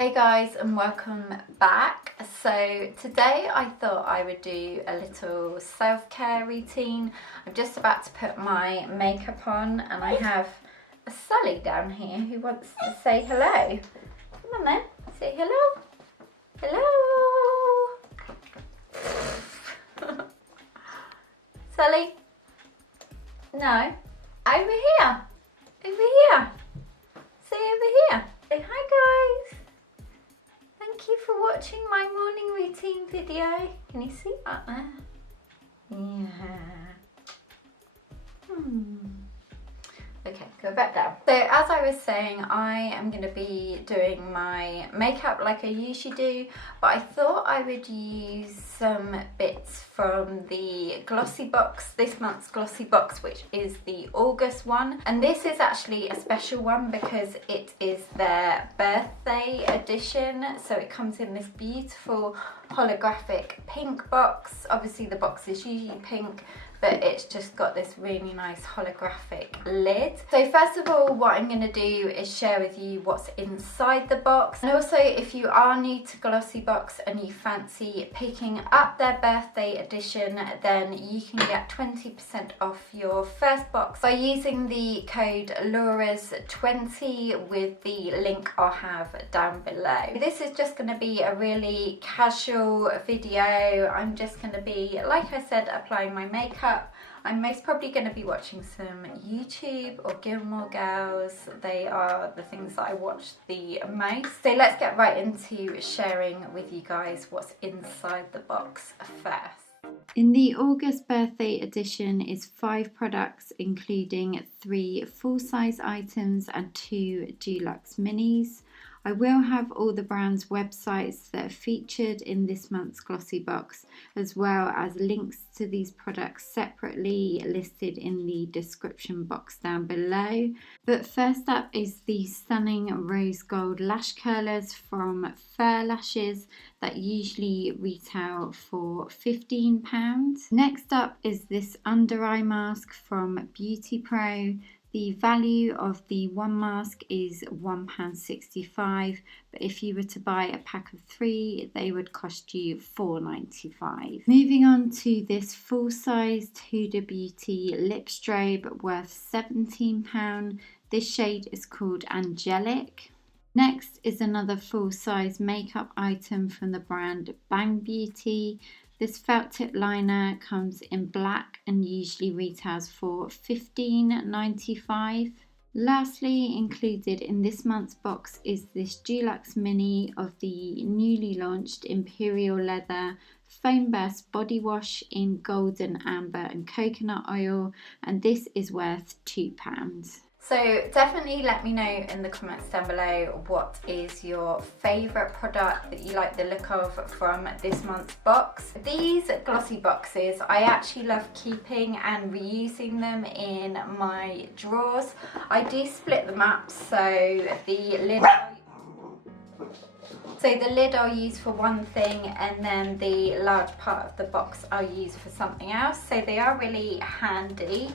Hey guys, and welcome back. So today I thought I would do a little self-care routine. I'm just about to put my makeup on and I have a Sulley down here who wants to say hello. Come on then, say hello. Hello. Sulley? No. Over here. Over here. Say over here. Say hi guys. Thank you for watching my morning routine video. Can you see up there? Yeah. Okay, go back down. So as I was saying, I am going to be doing my makeup like I usually do, but I thought I would use some bits from the GLOSSYBOX, this month's GLOSSYBOX, which is the August one. And this is actually a special one because it is their birthday edition. So it comes in this beautiful holographic pink box. Obviously the box is usually pink, but it's just got this really nice holographic lid. So first of all, what I'm going to do is share with you what's inside the box. And also, if you are new to GLOSSYBOX and you fancy picking up their birthday edition, then you can get 20% off your first box by using the code LAURAS20 with the link I'll have down below. This is just going to be a really casual video. I'm just going to be, like I said, applying my makeup. I'm most probably going to be watching some YouTube or Gilmore Girls. They are the things that I watch the most. So let's get right into sharing with you guys what's inside the box first. In the August birthday edition is 5 products, including 3 full-size items and 2 Deluxe Minis. I will have all the brands' websites that are featured in this month's GLOSSYBOX, as well as links to these products separately listed in the description box down below. But first up is the stunning rose gold lash curlers from Furr lashes that usually retail for £15. Next up is this under eye mask from Beauty Pro. The value of the one mask is £1.65, but if you were to buy a pack of 3, they would cost you £4.95. Moving on to this full-sized Huda Beauty lip strobe worth £17. This shade is called Angelic. Next is another full-size makeup item from the brand Bang Beauty. This felt tip liner comes in black and usually retails for £15.95. Lastly, included in this month's box is this Deluxe Mini of the newly launched Imperial Leather Foam Burst Body Wash in golden, amber and coconut oil, and this is worth £2. So definitely let me know in the comments down below what is your favourite product that you like the look of from this month's box. These glossy boxes, I actually love keeping and reusing them in my drawers. I do split them up, so the lid I'll use for one thing, and then the large part of the box I'll use for something else. So they are really handy.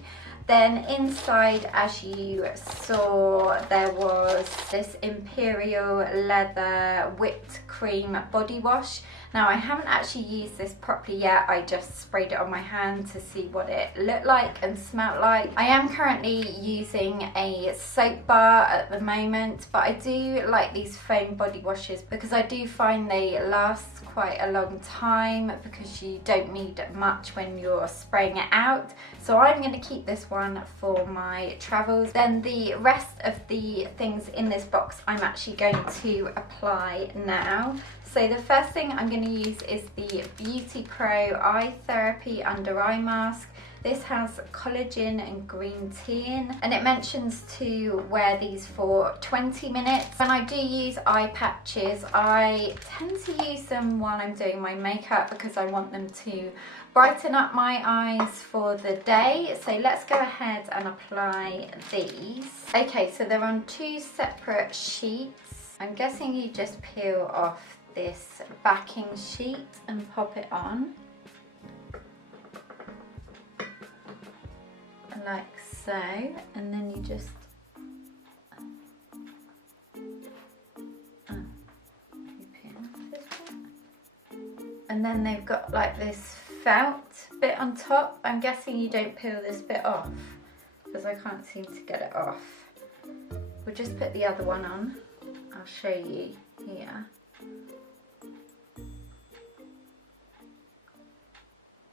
Then inside, as you saw, there was this Imperial Leather Whipped Cream Body Wash. Now, I haven't actually used this properly yet. I just sprayed it on my hand to see what it looked like and smelled like. I am currently using a soap bar at the moment, but I do like these foam body washes because I do find they last quite a long time because you don't need much when you're spraying it out. So I'm going to keep this one for my travels. Then the rest of the things in this box I'm actually going to apply now. So the first thing I'm going to use is the Beauty Pro Eye Therapy Under Eye Mask. This has collagen and green tea in, and it mentions to wear these for 20 minutes. When I do use eye patches, I tend to use them while I'm doing my makeup because I want them to brighten up my eyes for the day. So let's go ahead and apply these. Okay, so they're on 2 separate sheets. I'm guessing you just peel off this backing sheet and pop it on. Like so, and then you just and then they've got like this felt bit on top. I'm guessing you don't peel this bit off because I can't seem to get it off. We'll just put the other one on. I'll show you here.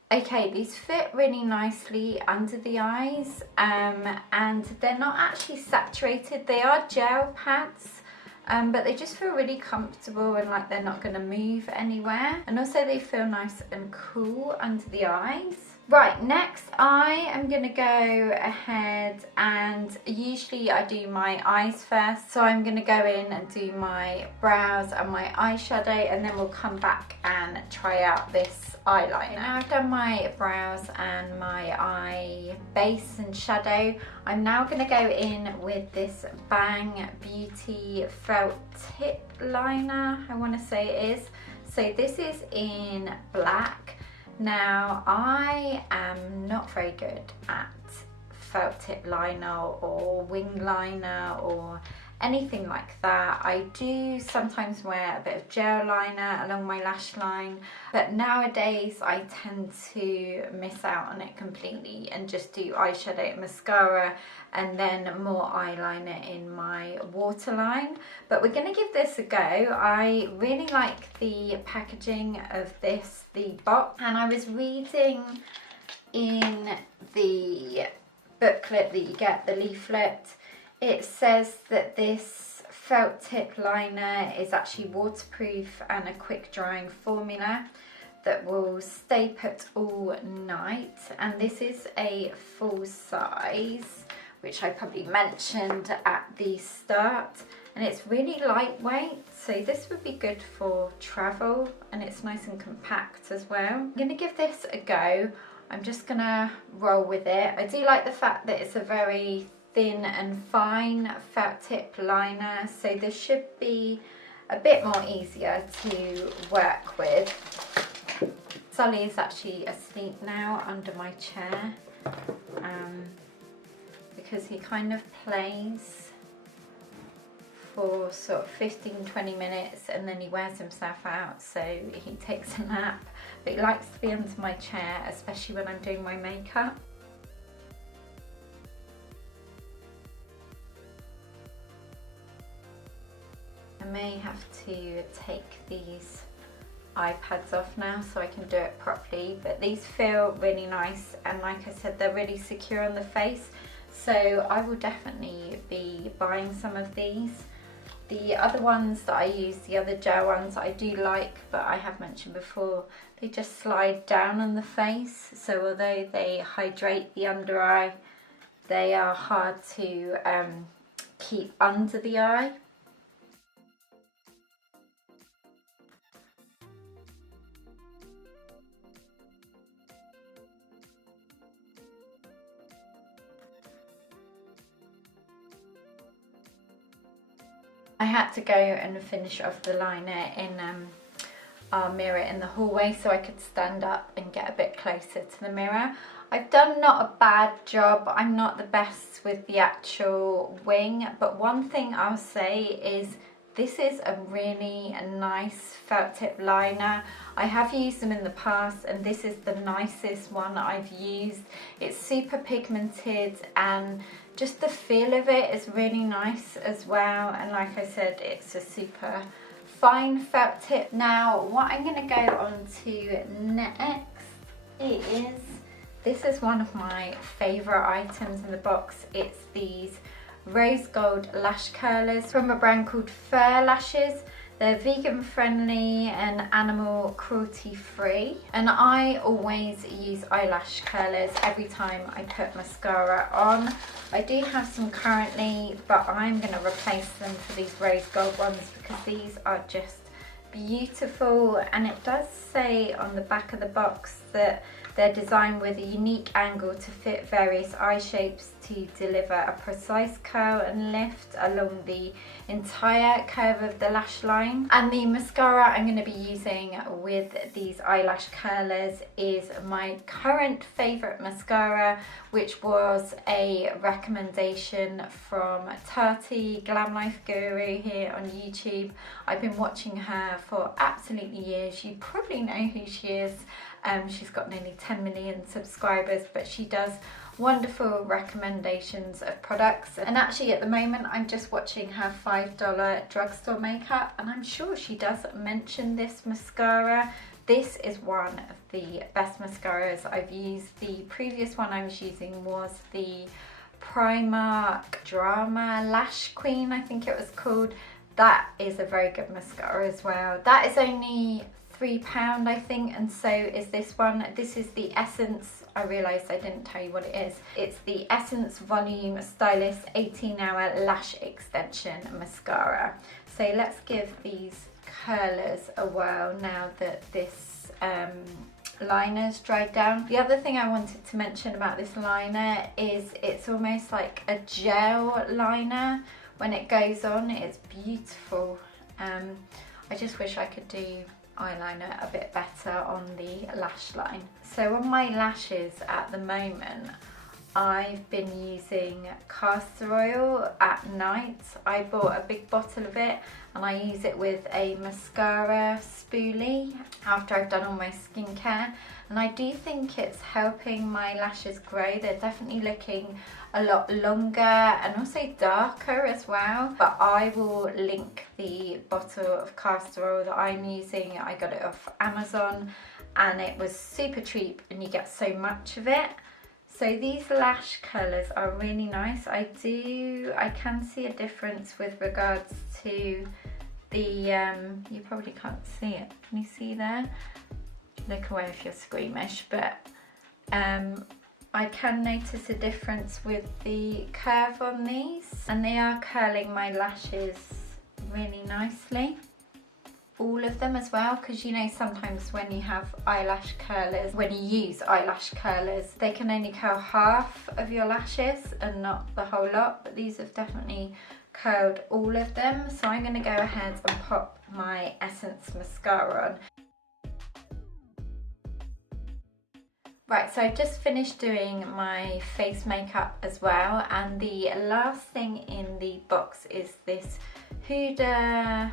Okay, these fit really nicely under the eyes, and they're not actually saturated. They are gel pads, but they just feel really comfortable and like they're not going to move anywhere. And also they feel nice and cool under the eyes. Right, next I am going to go ahead, and usually I do my eyes first. So I'm going to go in and do my brows and my eyeshadow, and then we'll come back and try out this eyeliner. Now I've done my brows and my eye base and shadow. I'm now going to go in with this Bang Beauty felt tip liner, I want to say it is. So this is in black. Now I am not very good at felt tip liner or wing liner or anything like that. I do sometimes wear a bit of gel liner along my lash line, but nowadays I tend to miss out on it completely and just do eyeshadow and mascara and then more eyeliner in my waterline. But we're going to give this a go. I really like the packaging of this, the box, and I was reading in the booklet that you get, the leaflet, it says that this felt tip liner is actually waterproof and a quick drying formula that will stay put all night. And this is a full size, which I probably mentioned at the start. And it's really lightweight, so this would be good for travel, and it's nice and compact as well. I'm going to give this a go. I'm just going to roll with it. I do like the fact that it's a very thin and fine felt tip liner, so this should be a bit more easier to work with. Sulley is actually asleep now under my chair because he kind of plays for sort of 15-20 minutes and then he wears himself out, so he takes a nap, but he likes to be under my chair, especially when I'm doing my makeup. I may have to take these iPads off now so I can do it properly, but these feel really nice, and like I said, they're really secure on the face, so I will definitely be buying some of these. The other ones that I use, the other gel ones, I do like, but I have mentioned before, they just slide down on the face, so although they hydrate the under eye, they are hard to keep under the eye. I had to go and finish off the liner in our mirror in the hallway so I could stand up and get a bit closer to the mirror. I've done not a bad job. I'm not the best with the actual wing, but one thing I'll say is this is a really nice felt tip liner. I have used them in the past and this is the nicest one I've used. It's super pigmented and just the feel of it is really nice as well, and like I said, it's a super fine felt tip. Now what I'm going to go on to next is, this is one of my favourite items in the box. It's these rose gold lash curlers from a brand called Furr lashes. They're vegan friendly and animal cruelty free, and I always use eyelash curlers every time I put mascara on. I do have some currently, but I'm going to replace them for these rose gold ones because these are just beautiful, and it does say on the back of the box that they're designed with a unique angle to fit various eye shapes, to deliver a precise curl and lift along the entire curve of the lash line. And the mascara I'm going to be using with these eyelash curlers is my current favourite mascara, which was a recommendation from Tati, Glam Life Guru here on YouTube. I've been watching her for absolutely years. You probably know who she is. She's got nearly 10 million subscribers, but she does wonderful recommendations of products. And actually at the moment I'm just watching her $5 drugstore makeup, and I'm sure she does mention this mascara. This is one of the best mascaras I've used. The previous one I was using was the Primark Drama Lash Queen, I think it was called. That is a very good mascara as well. That is only £3 I think, and so is this one. This is the Essence, I realised I didn't tell you what it is. It's the Essence Volume Stylist 18-Hour Lash Extension Mascara. So let's give these curlers a whirl now that this liner's dried down. The other thing I wanted to mention about this liner is it's almost like a gel liner. When it goes on, it's beautiful. I just wish I could do eyeliner a bit better on the lash line. So on my lashes at the moment, I've been using castor oil at night. I bought a big bottle of it and I use it with a mascara spoolie after I've done all my skincare, and I do think it's helping my lashes grow. They're definitely looking a lot longer and also darker as well. But I will link the bottle of castor oil that I'm using. I got it off Amazon and it was super cheap and you get so much of it. So these lash colours are really nice. I can see a difference with regards to the, you probably can't see it. Can you see there? Look away if you're squeamish, but I can notice a difference with the curve on these, and they are curling my lashes really nicely. All of them as well, because you know sometimes when you have eyelash curlers, when you use eyelash curlers, they can only curl half of your lashes and not the whole lot, but these have definitely curled all of them. So I'm going to go ahead and pop my Essence mascara on. Right, so I've just finished doing my face makeup as well, and the last thing in the box is this Huda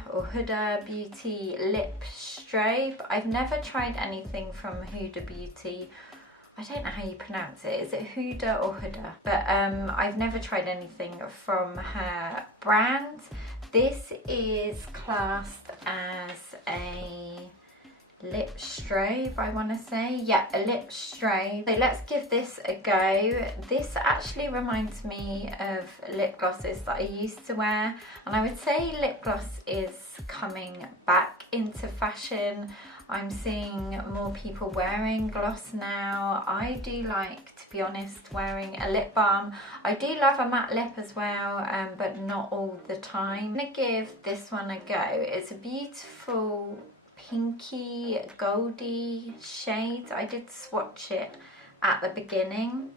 Beauty Lip Strobe. I've never tried anything from Huda Beauty. I don't know how you pronounce it. Is it Huda or Huda? But I've never tried anything from her brand. This is classed as a lip strobe, I want to say. Yeah, a lip strobe. So let's give this a go. This actually reminds me of lip glosses that I used to wear, and I would say lip gloss is coming back into fashion. I'm seeing more people wearing gloss now. I do like, to be honest, wearing a lip balm. I do love a matte lip as well, but not all the time. I'm gonna give this one a go. It's a beautiful pinky goldy shade. I did swatch it at the beginning.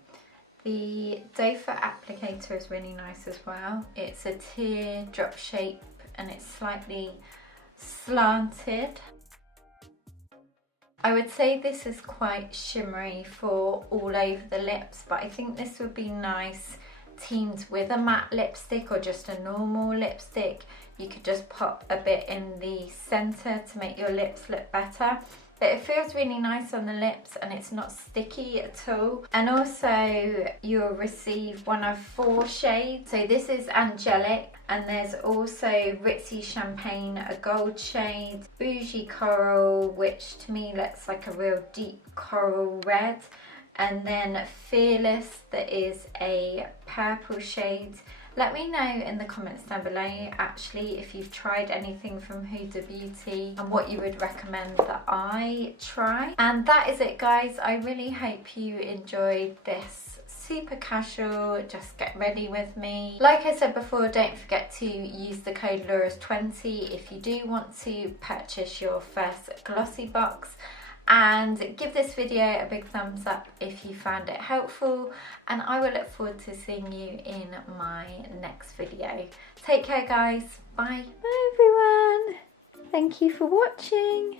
The doe foot applicator is really nice as well. It's a teardrop shape and it's slightly slanted. I would say this is quite shimmery for all over the lips, but I think this would be nice teamed with a matte lipstick or just a normal lipstick. You could just pop a bit in the center to make your lips look better. But it feels really nice on the lips and it's not sticky at all. And also you'll receive one of 4 shades. So this is Angelic, and there's also Ritzy Champagne, a gold shade, Boujee Coral, which to me looks like a real deep coral red, and then Fearless, that is a purple shade. Let me know in the comments down below actually if you've tried anything from Huda Beauty and what you would recommend that I try. And that is it guys. I really hope you enjoyed this super casual just get ready with me. Like I said before, don't forget to use the code LAURAS20 if you do want to purchase your first glossy box. and give this video a big thumbs up if you found it helpful, and I will look forward to seeing you in my next video. Take care guys, bye. Bye everyone, thank you for watching.